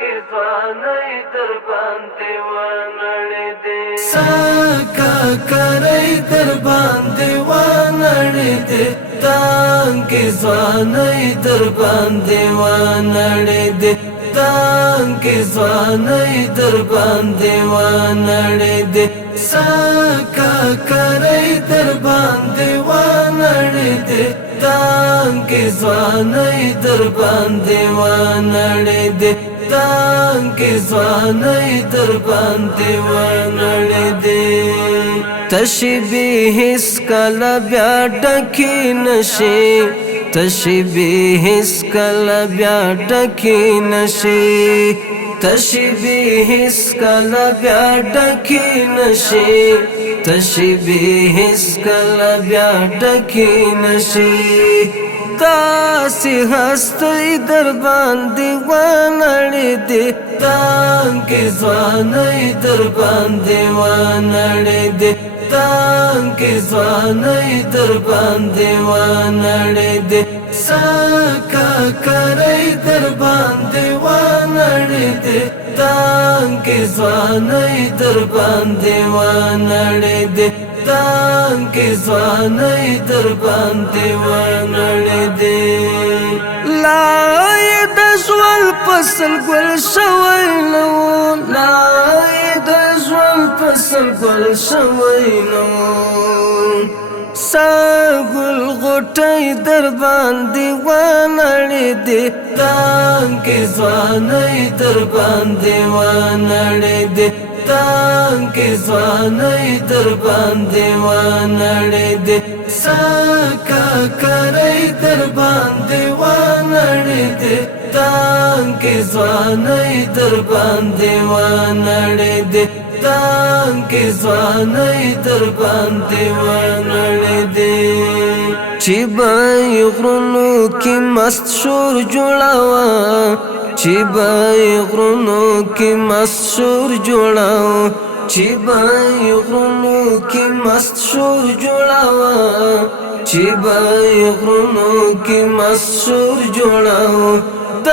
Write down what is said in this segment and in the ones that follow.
کې ځواني در باندې ونړېدې سکه کرۍ در باندې ونړېدې تانکې ځواني در باندې ونړېدې تانکې ځواني در باندې ونړېدې سکه کرۍ در باندې ونړېدې تانکې ځواني در باندې ونړېدې تانکې ځواني در باندې ونړېدې تشبیه هیڅ کله بیا ډکې نشي تشبیه هیڅ کله بیا ډکې نشي تشبیه هیڅ کله بیا ډکې نشي تشبیه هیڅ کله بیا ډکې نشي داسې هستی در باندې ونړېدې تانکې ځواني در باندې ونړېدې تانکې ځواني در باندې ونړېدې سکه کرۍ در باندې ونړېدې تانکې ځواني در باندې ونړېدې تانکې ځواني در باندې ونړېدې لا یې د ژوند فصل ګل شوی نه و لا یې د ژوند فصل ګل شوی نه و سا ګل غوټۍ در باندې ونړېدې تانکې ځواني در باندې ونړېدې تانکې ځواني در باندې ونړېدې سکه کرۍ در باندې ونړېدې تانکې ځواني در باندې ونړېدې تانکې ځواني در باندې ونړېدې چې به یې غرونو کې مست شور جوړاوه چې به یې غرونو کې مست شور جوړاوه چې به یې غرونو کې مست شور جوړاوه چې به یې غرونو کې مست شور جوړاوه د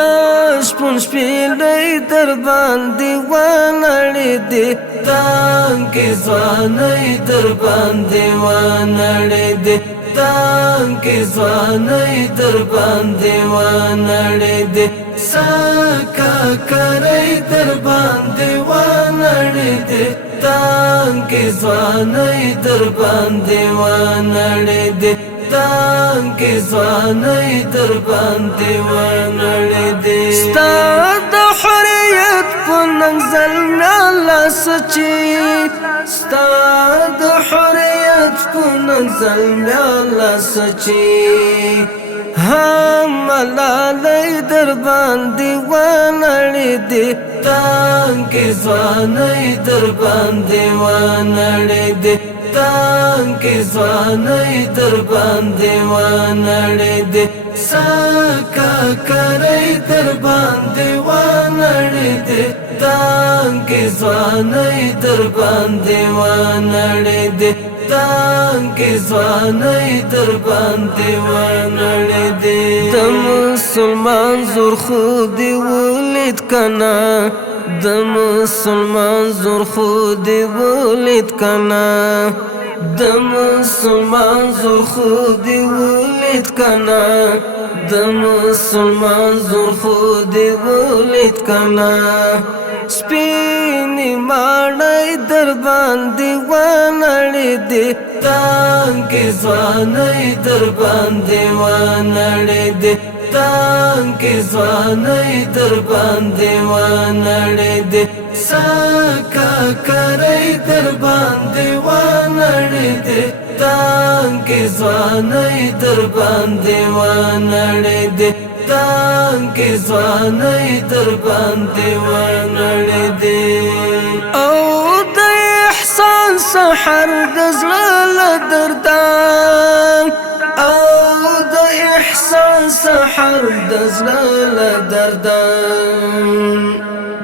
شپون شپېلۍ در باندې ونړېدې تانکې ځواني در باندې ونړېدې تانکې ځواني در باندې ونړېدې سکه کرۍ در باندې ونړېدې تانکې ځواني در باندې ونړېدې تانکې ځواني در باندې ونړېدې ستا د حریت په ننګ زلمیا لاس چې ستا د حریت په ننګ زلمیا لاس چې ملالۍ در باندې ونړېدې تانکې ځواني در باندې ونړېدې تانکې ځواني در باندې ونړېدې سکه کرۍ در باندې ونړېدې تانکې ځواني در باندې ونړېدې تانکې ځواني در باندې ونړېدې د مسلمان زور خو دې ولید کنه د مسلمان زور خو دې ولید کنه د مسلمان زور خو دې ولید کنه د مسلمان زور خو دې ولید کنه سپینې ماڼۍ در باندې ونړېدې تانکې ځواني در باندې ونړېدې تانکې ځواني در باندې ونړېدې سکه کرۍ در باندې ونړېدې تانکې ځواني در باندې ونړېدې تانکې ځواني در باندې ونړېدې او د احسان سحر د زړه له دردان او د احسان سحر د زړه له دردان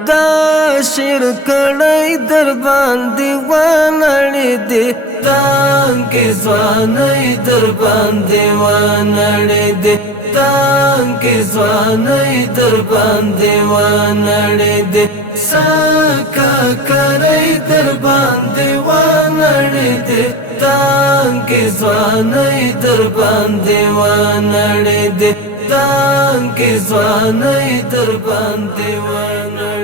دا شعر کړی در باندې ونړېدې تانکې ځواني در باندې ونړېدې تانګې ځوانۍ در باندې ونړېدې سکه کرۍ در باندې ونړېدې تانګې ځوانۍ در باندې ونړېدې تانګې ځوانۍ در باندې ونړېدې